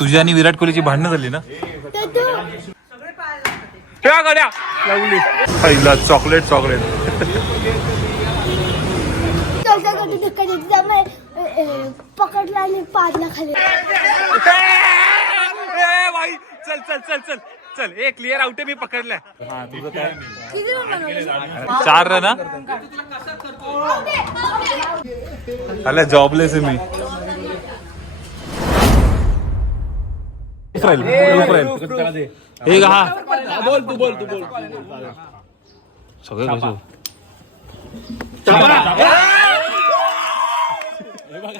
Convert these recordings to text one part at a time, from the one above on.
तुझी आणि विराट कोहलीची भांडणं झाली ना त्या गाड्या लावली पहिला चॉकलेट पकडला आणि पाडला खाली. भाई चल चल चल चल चल एक क्लिअर आउट आहे मी पकडलाय. हा तुझं काय 4 रन आला जॉबलेस आहे मी. एक हा बोल तू सगळं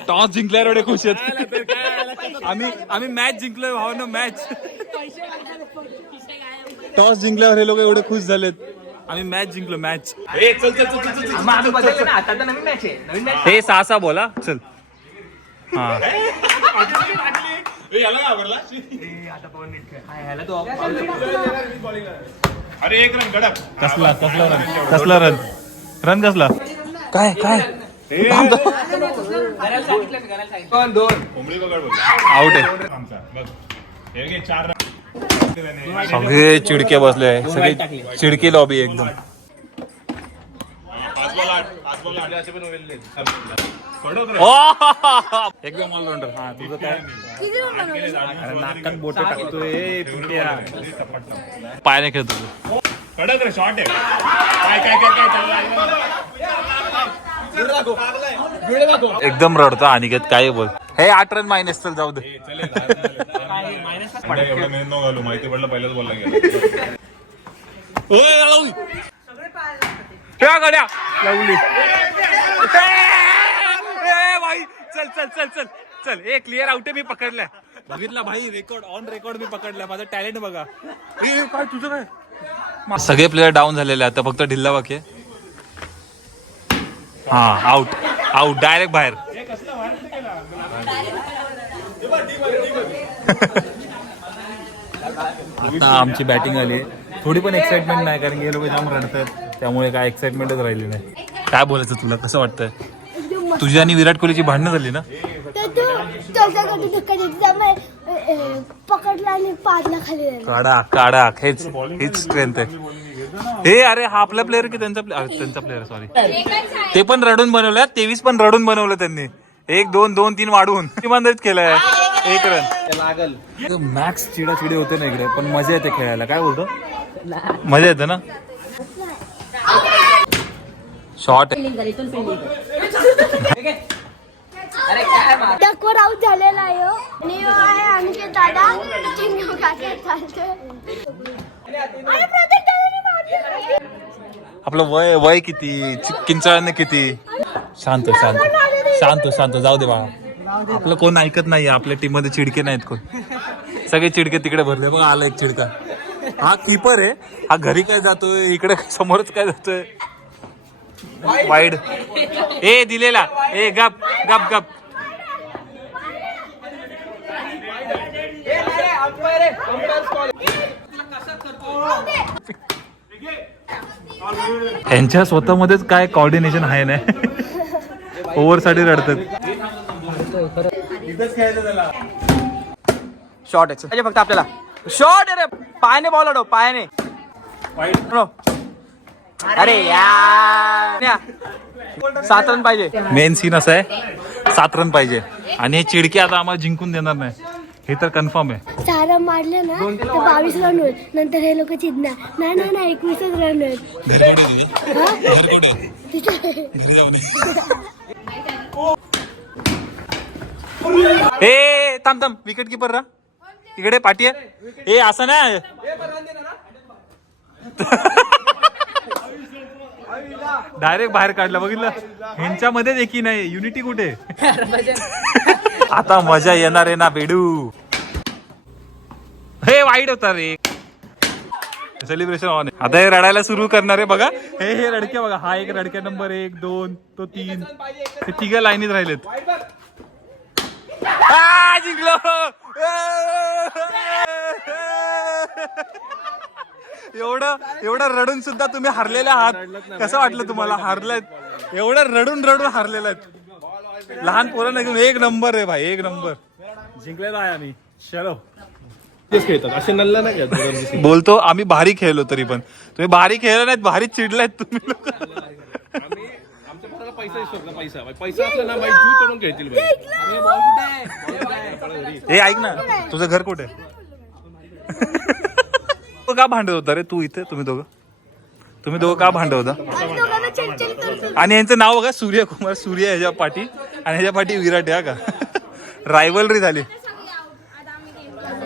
टॉस जिंकल्यावर एवढे खुश आहेत. आम्ही मॅच जिंकलोय भावना मॅच. टॉस जिंकल्यावर हे लोक एवढे खुश झालेत. आम्ही मॅच जिंकलो मॅच. हे 6 बोला चल. हा अरे एक रन गडक. कसला रन कसला काय आउट आहे. सगळे चिडके बसले सगळे चिडके लॉबी एकदम. एकदम ऑलराऊंडर. हा तुझं काय नाकात बोटे टाकतोय पायाने खेळतो कडक रे शॉट आहे. काय एकदम रडतो अनिकेत काय बोल. हे 8 रन मायनस चल जाऊ दे. एवढं मेहनत न घालू माहिती पडलं पहिल्याच बोलला गेला. त्या गाड्या लावली भाई चल चल चल चल चल एक क्लिअर आउट आहे मी पकडलाय. बघितला भाई रेकॉर्ड ऑन रेकॉर्ड मी पकडलाय. माझं टॅलेंट बघा. काय तुझं काय सगळे प्लेयर डाऊन झालेले आता फक्त ढिल्ला बाकी आहे. हा आउट डायरेक्ट बाहेर. आता आमची बॅटिंग आली. थोडी पण एक्साइटमेंट नाही कारण हे लोक जाम रडतात त्यामुळे काय एक्साइटमेंटच राहिली नाही. काय बोलायचं तुला कसं वाटतंय. तुझी आणि विराट कोहलीची भांडणं झाली ना पकडला आणि पाडला खाली. काढा हेच स्ट्रेंथ आहे. हे अरे हा आपला प्लेअर की त्यांचा प्लेअर सॉरी. ते पण रडून बनवलं. 23 पण रडून बनवलं त्यांनी. 1 2 2 3 वाढवून इमानदारीत केलाय 1 रन. मॅक्स चिडाचिडी होते ना इकडे पण मजा येते खेळायला. काय बोलतो मजा येते ना. शॉट डकवर आऊट झालेला आहे आणि ते दादा आपलं वय किती किंचाळणे किती. शांत जाऊ दे बाळा. आपलं कोण ऐकत नाही. आपल्या टीम मध्ये चिडके नाहीत कोण. सगळे चिडके तिकडे भरले. बघा आला एक चिडका. हा कीपर आहे. हा घरी काय जातोय इकडे समोरच काय जातोय. वाईड ए दिलेला ए गप गप गप. यांच्या स्वतःमध्येच काय कॉर्डिनेशन आहे ना. ओव्हर साठी रडतात. शॉर्ट आहे फक्त आपल्याला. शॉर्ट आहे रे पायाने बॉल अडव पायाने. अरे यार 7 रन पाहिजे. मेन सीन असा आहे 7 रन पाहिजे आणि हे चिडके आता आम्हाला जिंकून देणार नाही हे तर कन्फर्म आहे. 4 रन मारले ना तर 22 रन होईल. नंतर हे लोक चिडणार. नाही 21 रन होईल. ए थांब विकेट किपर रा इकडे पाठी आहे. ए असं नाही डायरेक्ट बाहेर काढला. बघितलं ह्यांच्यामध्ये देखील नाही युनिटी कुठे. आता मजा येणार आहे ना बेडू. हे वाईट होता रे. सेलिब्रेशन ऑन आहे. आता हे रडायला सुरू करणार आहे बघा. हे रडके बघा. हा एक रडक्या नंबर 1 2 तो 3 हे 3 लाईनीत राहिलेत. जिंकलो. एवढं रडून सुद्धा तुम्ही हरलेले आहात. कसं वाटलं तुम्हाला हरलेत. एवढं रडून हरलेलं आहेत. लहान पोरांना घेऊन 1 नंबर आहे भाई. 1 नंबर जिंकलेला आहे आम्ही. चलो तेच खेळतात असे नल्ला नाही खेळत. बोलतो आम्ही भारी खेळलो तरी पण तुम्ही भारी खेळला नाहीत, भारी चिडलायत तुम्ही लोक. आम्ही आमच्या पोराला पैसा दिसतो ना, पैसा असला ना बाई जीव तोडून खेळतील बाई. हे ऐक ना, तुझं घर कुठे? तू का भांडत होता रे तू इथे? तुम्ही दोघं का भांडत होता? आणि दोघांना चिडचिड करतो. आणि यांचं नाव बघा, सूर्यकुमार. सूर्य ह्याच्या पाठी आणि ह्याच्या पाठी विराट आहे का. रायवलरी झाली.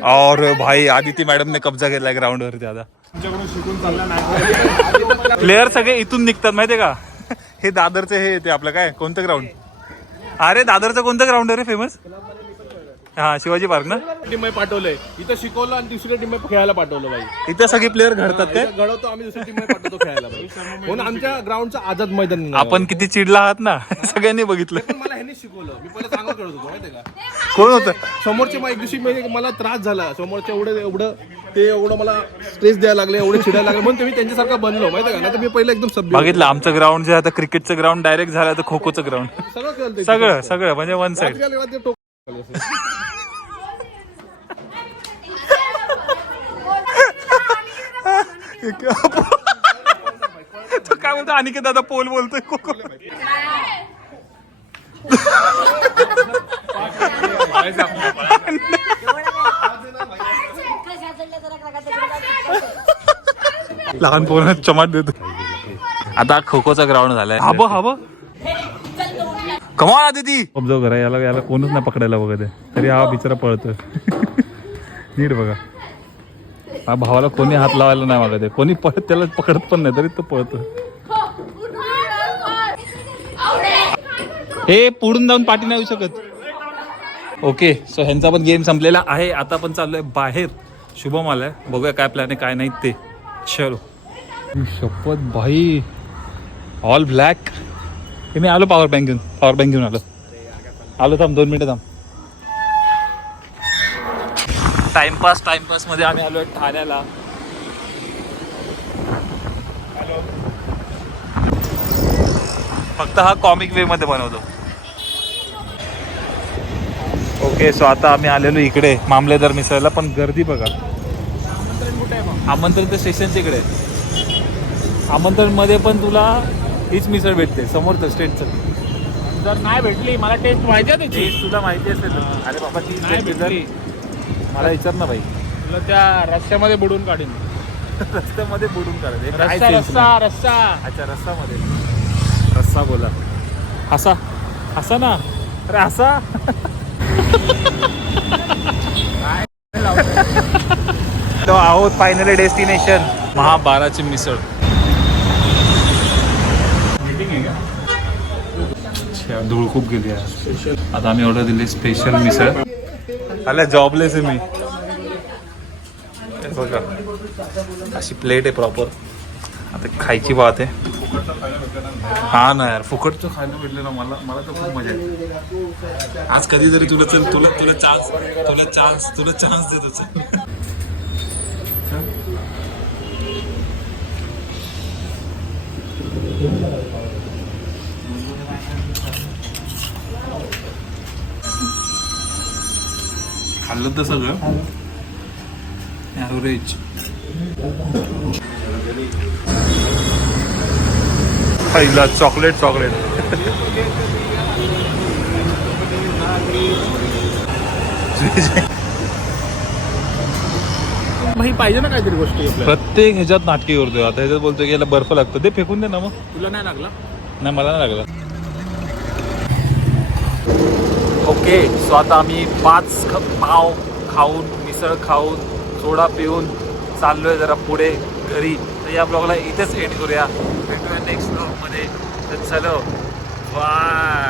और भाई आदिती मॅडम ने कब्जा घेतलाय ग्राउंड वरती. आता तुमच्याकडून शिकून चालला नाही. प्लेयर सगळे इथून निघतात माहितीये का. हे दादरचे हे ते आपलं काय कोणतं ग्राउंड? अरे दादरचं कोणतं ग्राउंड आहे रे फेमस? हा शिवाजी पार्क ना. टीम पाठवलंय इथं शिकवलं आणि दुसऱ्या टीम खेळायला पाठवलं बाई. इथं सगळे प्लेयर घडतात काय? घडवतो आम्ही, दुसऱ्या टीम पाठवतो खेळायला बाई. म्हणून आमच्या ग्राउंडचं आझाद मैदान नाही. आपण किती चिडला आहात ना सगळ्यांनी बघितलं. पण मला ह्यांनी शिकवलं. मी पहिला चांगलं खेळत होतो माहितीये का. कोण होतं? समोरचे एक दिवशी मला त्रास झाला. समोरच्या एवढं मला स्ट्रेस द्यायला लागले, एवढे चिडायला लागले, म्हणून मी त्यांच्यासारखं बनलो माहितीये का. नाही तर मी पहिलं एकदम सभ्य बघितलं आमचं ग्राउंड जे आता क्रिकेटचं ग्राउंड डायरेक्ट झालं आता खो खोचं ग्राउंड. सगळं खेळतो. सगळं म्हणजे वन साइड. तो काय बोलतो अनिकेत दादा पोल बोलतोय खो. लहान पोरांना चमाट देतो. आता खो खोचा ग्राउंड झालाय. हब कमाल आदिती ऑब्झर्व करा. याला कोणच नाही पकडायला बघत आहे, तरी हा बिचारा पळतोय. नीट बघा. हा भावाला कोणी हात लावायला नाही मागत आहे, कोणी त्याला पकडत पण नाही तरी तो पळतोय. हे पुढून जाऊन पाठी नाही येऊ शकत. ओके सो ह्यांचा पण गेम संपलेला आहे. आता पण चाललोय बाहेर. शुभम आलाय, बघूया काय प्लॅन आहे काय नाही ते. चलो. शपथ भाई ऑल ब्लॅक. हे मी आलो पॉवर बँक घेऊन आलो थांब 2 मिनिटं थांब. टाइमपास मध्ये आम्ही आलोय ठाण्याला. फक्त हा कॉमिक वे मध्ये बनवतो. ओके सो आता आम्ही आलेलो इकडे मामलेदार मिसळला, पण गर्दी बघा. आमंत्रण तर स्टेशनच्या इकडे. आमंत्रण मध्ये पण तुला हीच मिसळ भेटते समोरचं स्टेटचं. जर नाही भेटली मला टेस्ट माहिती आहे त्याची. टेस्ट तुला माहिती असेल. अरे बाबा ती नाही भेटली मला विचार ना भाई. तुला त्या रस्त्यामध्ये बुडून काढीन. रस्त्यामध्ये बुडून काढत. रस्सा अच्छा रस्सामध्ये. रस्सा बोला. हसा ना. अरे हसा. तो आहोत फायनली डेस्टिनेशन महाबाराची मिसळ. अच्छा धूळ खूप गेली आहे. आता आम्ही ऑर्डर दिली स्पेशल मिसळ. आल्या जॉबलेस आहे मी. बघा अशी प्लेट आहे प्रॉपर. आता खायची बात आहे. हा ना यार फुकटचं खायला भेटलं ना मला तर खूप मजा येते. आज कधीतरी तुला चान्स देतो. खाल्लं तर सगळं ॲव्हरेज. पहिला चॉकलेट भाई पाहिजे ना काहीतरी गोष्टी आपल्याला. प्रत्येक ह्याच्यात नाटकी करतोय. आता ह्याच्यात बोलतोय की याला बर्फ लागतो, ते फेकून दे ना. मग तुला नाही लागला. नाही मला नाही लागला. ओके सो आता आम्ही 5 पाव खाऊन मिसळ खाऊन सोडा पिऊन चाललोय जरा पुढे घरी. तर या ब्लॉगला इथेच एंड करूया. भेटूया नेक्स्ट ब्लॉगमध्ये. तर चलो बाय.